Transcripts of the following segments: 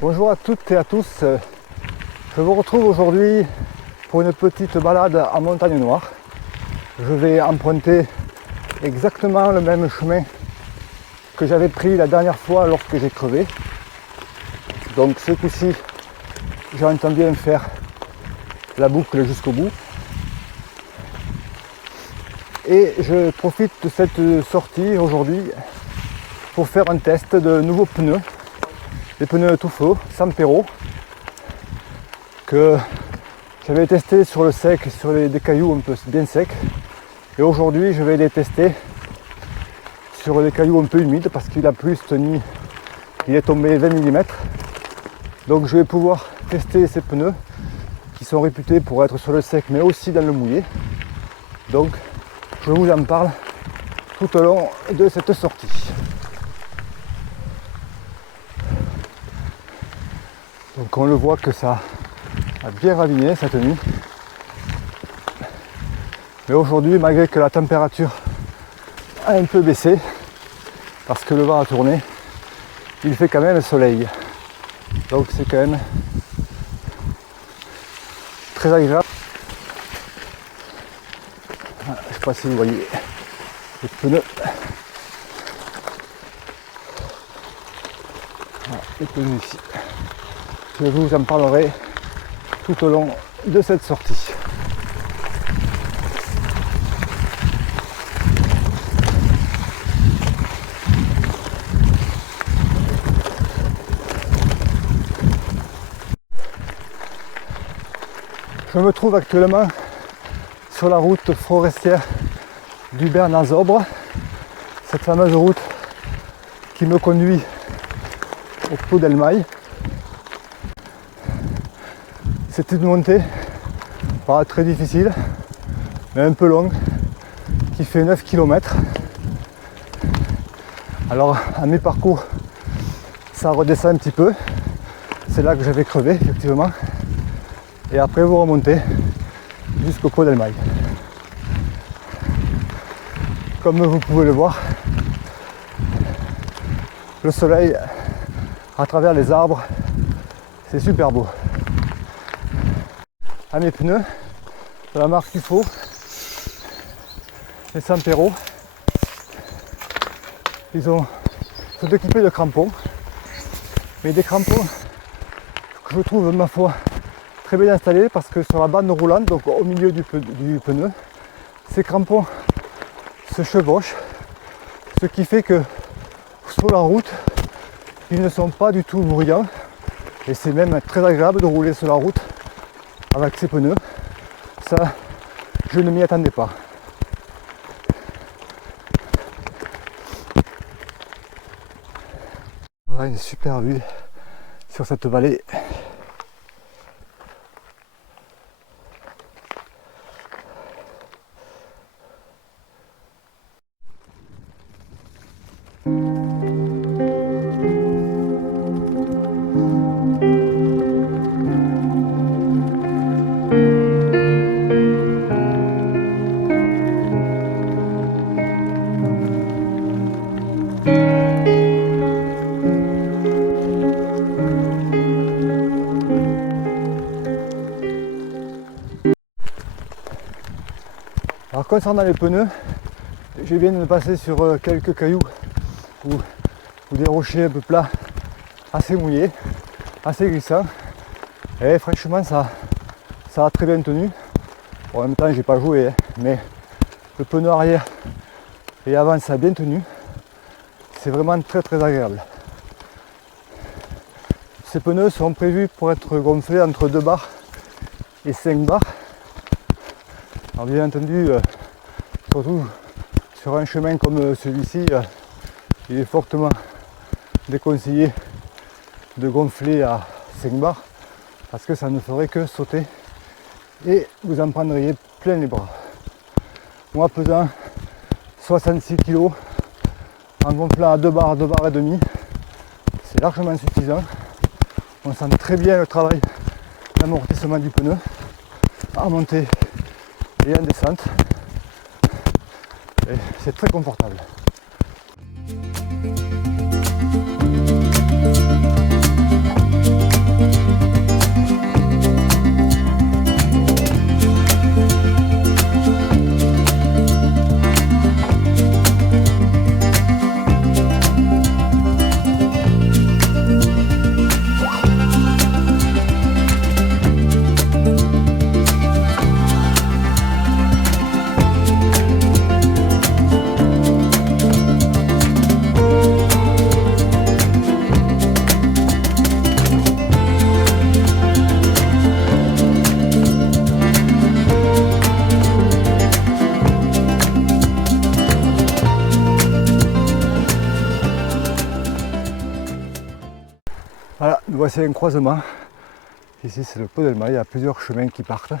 Bonjour à toutes et à tous, je vous retrouve aujourd'hui pour une petite balade en montagne noire. Je vais emprunter exactement le même chemin que j'avais pris la dernière fois lorsque j'ai crevé. Donc ce coup-ci, j'entends bien faire la boucle jusqu'au bout. Et je profite de cette sortie aujourd'hui pour faire un test de nouveaux pneus. Des pneus tout feu, Sampero, que j'avais testé sur le sec, sur des cailloux un peu bien secs. Et aujourd'hui, je vais les tester sur des cailloux un peu humides parce qu'il a plu cette nuit, il est tombé 20 mm. Donc je vais pouvoir tester ces pneus qui sont réputés pour être sur le sec mais aussi dans le mouillé. Donc je vous en parle tout au long de cette sortie. Donc on le voit que ça a bien raviné cette nuit. Mais aujourd'hui, malgré que la température a un peu baissé, parce que le vent a tourné, il fait quand même le soleil. Donc c'est quand même très agréable. Je ne sais pas si vous voyez les pneus. Voilà, les pneus ici. Je vous en parlerai tout au long de cette sortie. Je me trouve actuellement sur la route forestière du Bern-en-Zobre, cette fameuse route qui me conduit au Pot d'Elmaï. C'est une montée pas très difficile, mais un peu longue, qui fait 9 km. Alors à mi-parcours, ça redescend un petit peu. C'est là que j'avais crevé, effectivement. Et après, vous remontez jusqu'au Pot d'Elmaï. Comme vous pouvez le voir, le soleil à travers les arbres, c'est super beau. À mes pneus, de la marque Tufo, les Sampero, ils sont équipés de crampons, mais des crampons que je trouve, ma foi, très bien installés parce que sur la bande roulante, donc au milieu du pneu, ces crampons se chevauchent, ce qui fait que sur la route, ils ne sont pas du tout bruyants et c'est même très agréable de rouler sur la route avec ces pneus. Ça, je ne m'y attendais pas. Voilà une super vue sur cette vallée. Alors concernant les pneus, je viens de passer sur quelques cailloux ou des rochers un peu plats, assez mouillés, assez glissants. Et franchement ça a très bien tenu. Bon, en même temps j'ai pas joué, mais le pneu arrière et avant ça a bien tenu. C'est vraiment très très agréable. Ces pneus sont prévus pour être gonflés entre 2 bars et 5 bars. Alors bien entendu, surtout sur un chemin comme celui-ci, il est fortement déconseillé de gonfler à 5 bars parce que ça ne ferait que sauter et vous en prendriez plein les bras. Moi pesant 66 kg en gonflant à 2 bars et demi, c'est largement suffisant. On sent très bien le travail d'amortissement du pneu en montée et en descente. Et c'est très confortable. Voilà, nous voici un croisement. Ici c'est le Pot d'Elma, il y a plusieurs chemins qui partent.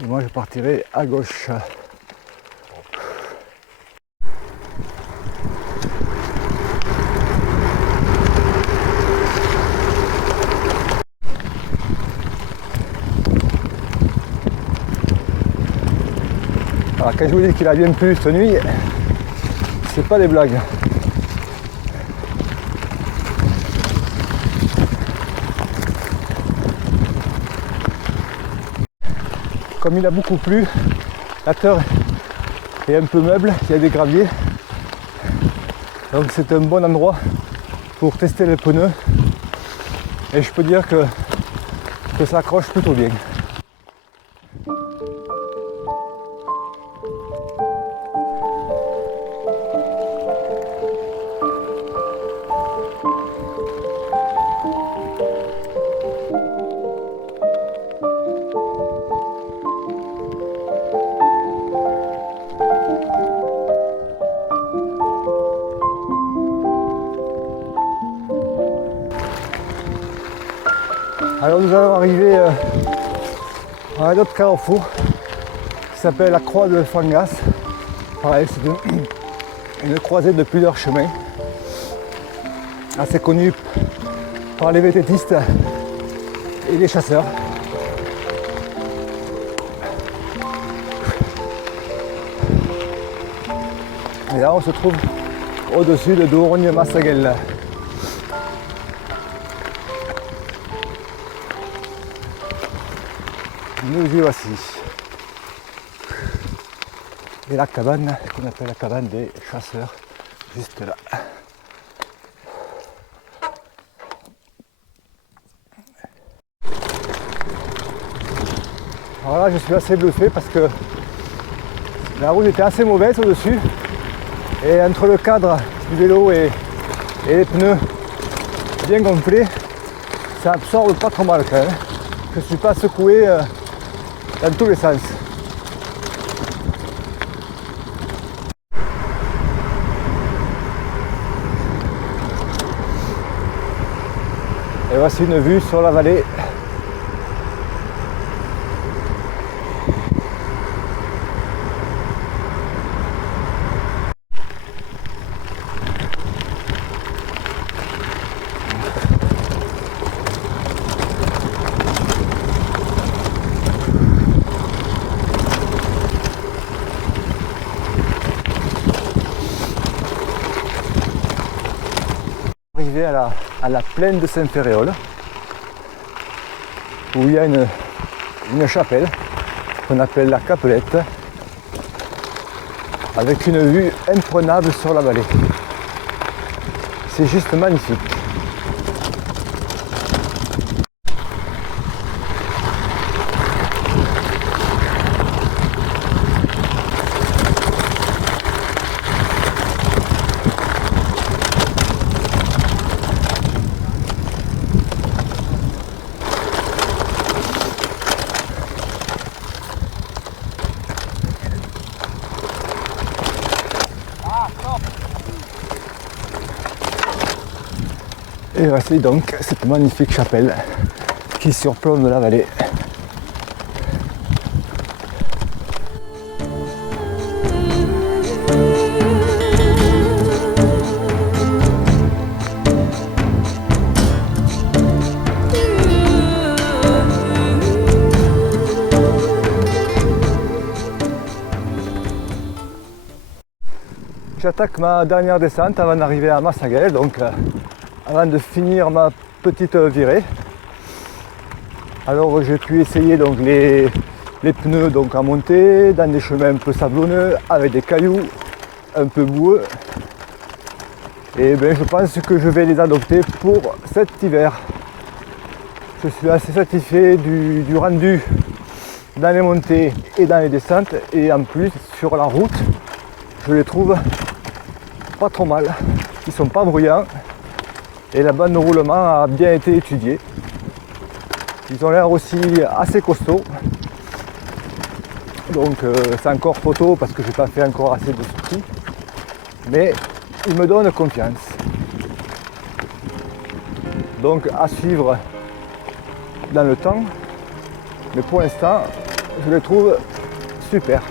Et moi je partirai à gauche. Alors quand je vous dis qu'il a bien plu cette nuit, c'est pas des blagues. Comme il a beaucoup plu, la terre est un peu meuble, il y a des graviers. Donc c'est un bon endroit pour tester les pneus. Et je peux dire que ça accroche plutôt bien. Alors nous allons arriver à un autre carrefour qui s'appelle la Croix de Fangas. Pareil, c'est une croisée de plusieurs chemins, assez connue par les vététistes et les chasseurs. Et là on se trouve au-dessus de Dorogne-Massaguel. Nous y voici. Et la cabane, qu'on appelle la cabane des chasseurs, juste là. Alors là, je suis assez bluffé parce que la route était assez mauvaise au-dessus. Et entre le cadre du vélo et les pneus bien gonflés, ça absorbe pas trop mal quand même. Je ne suis pas secoué dans tous les sens. Et voici une vue sur la vallée. Arrivé à la plaine de Saint-Ferréol, où il y a une chapelle qu'on appelle la Capelette, avec une vue imprenable sur la vallée. C'est juste magnifique. Et voici donc cette magnifique chapelle qui surplombe la vallée. J'attaque ma dernière descente avant d'arriver à Massaguel, donc avant de finir ma petite virée. Alors j'ai pu essayer donc les pneus donc à monter dans des chemins un peu sablonneux avec des cailloux un peu boueux. Et bien je pense que je vais les adopter pour cet hiver. Je suis assez satisfait du rendu dans les montées et dans les descentes, et en plus sur la route je les trouve pas trop mal. Ils sont pas bruyants. Et la bande de roulement a bien été étudiée. Ils ont l'air aussi assez costauds. Donc c'est encore trop tôt parce que je n'ai pas fait encore assez de sorties. Mais ils me donnent confiance. Donc à suivre dans le temps. Mais pour l'instant, je les trouve super.